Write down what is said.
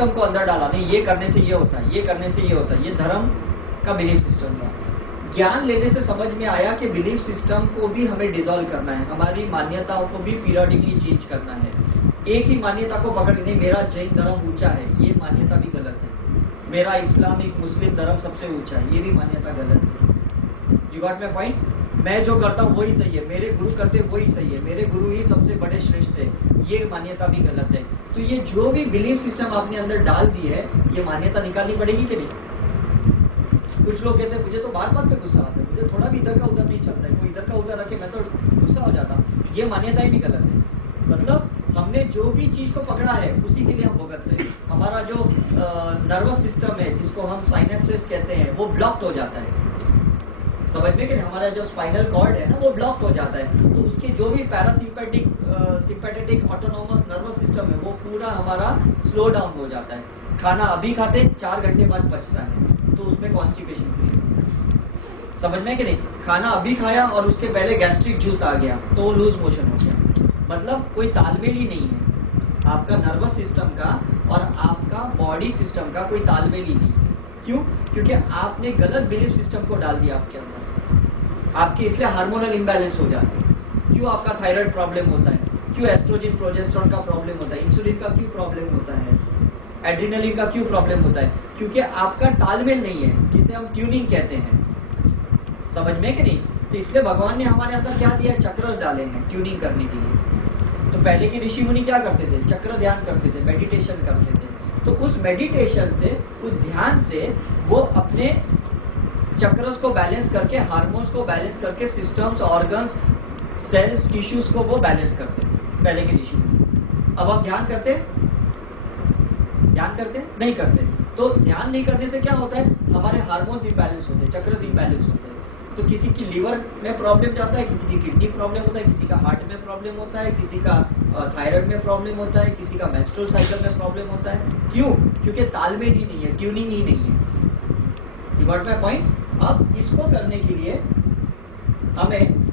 System को अंदर डाला, नहीं ये करने से ये होता है, ये करने से ये होता है, ये धर्म का बिलीफ सिस्टम था। ज्ञान लेने से समझ में आया कि बिलीफ सिस्टम को भी हमें डिसॉल्व करना है, हमारी मान्यताओं को भी पीरियडिकली चेंज करना है। एक ही मान्यता को पकड़ नहीं, मेरा जैन धर्म ऊंचा है, ये मान्यता भी गलत है, मेरा इस्लामिक मुस्लिम धर्म सबसे ऊंचा है, ये भी मान्यता गलत है। You got my point? मैं जो करता हूँ वही सही है, मेरे गुरु करते वही सही है, मेरे गुरु ही सबसे बड़े श्रेष्ठ है, ये मान्यता भी गलत है। तो ये जो भी बिलीफ सिस्टम आपने अंदर डाल दी है, ये मान्यता निकालनी पड़ेगी कि नहीं? कुछ लोग कहते हैं मुझे तो बात बात पे गुस्सा आता है, मुझे थोड़ा भी इधर का उधर नहीं चलता है, कोई इधर का उधर रखे मैं तो गुस्सा हो जाता हूँ, ये मान्यताएं भी गलत है। मतलब हमने जो भी चीज को पकड़ा है उसी के लिए हम भुगत रहे हैं। हमारा जो नर्वस सिस्टम है, जिसको हम साइनेप्सिस कहते हैं, वो ब्लॉक्ड हो जाता है, समझ में कि हमारा जो स्पाइनल कॉर्ड है ना, वो ब्लॉक्ड हो जाता है। तो उसके जो भी पैरासिम्पैटिक सिंपैथेटिक ऑटोनोमस नर्वस सिस्टम है, वो पूरा हमारा स्लो डाउन हो जाता है। खाना अभी खाते 4 घंटे बाद पचता है, तो उसमें कॉन्स्टिपेशन क्रिएट होता है, समझ में कि नहीं? खाना अभी खाया और उसके पहले गैस्ट्रिक जूस आ गया तो लूज मोशन हो गया। मतलब कोई तालमेल ही नहीं है आपका नर्वस सिस्टम का और आपका बॉडी सिस्टम का, कोई तालमेल ही नहीं है। क्यों? क्योंकि आपने गलत बिलीफ सिस्टम को डाल दिया आपके अंदर, आपके इसलिए हार्मोनल इम्बैलेंस हो जाते हैं। क्यों आपका थायराइड प्रॉब्लम होता है, क्यों एस्ट्रोजन प्रोजेस्टेरोन का प्रॉब्लम होता है, इंसुलिन का क्यों प्रॉब्लम होता है, एड्रेनलिन का क्यों प्रॉब्लम होता है? क्योंकि आपका तालमेल नहीं है, जिसे हम ट्यूनिंग कहते हैं, समझ में कि नहीं? तो इसलिए भगवान ने हमारे अंदर क्या दिया है? चक्रस डाले हैं ट्यूनिंग करने के लिए। तो पहले के ऋषि मुनि क्या करते थे? चक्र ध्यान करते थे, मेडिटेशन करते थे। तो उस मेडिटेशन से, उस ध्यान से वो अपने चक्रस को बैलेंस करके, हार्मोन्स को बैलेंस करके, सिस्टम्स, ऑर्गन्स, सेल्स, टिश्यूज को वो बैलेंस करते हैं पहले के ऋषि मुनि। अब हम ध्यान करते नहीं करते। तो ध्यान नहीं करने से क्या होता है? हमारे हार्मोन्स इम्बैलेंस होते हैं, चक्रस इम्बैलेंस होते हैं। तो किसी की लिवर में प्रॉब्लम जाता है, किसी की किडनी प्रॉब्लम होता है, किसी का हार्ट में प्रॉब्लम होता है, किसी का थायराइड में प्रॉब्लम होता है, किसी का मेंस्ट्रुअल साइकिल में प्रॉब्लम होता है। क्यों? क्योंकि तालमेल ही नहीं है, ट्यूनिंग ही नहीं है। You got my point? अब इसको करने के लिए हमें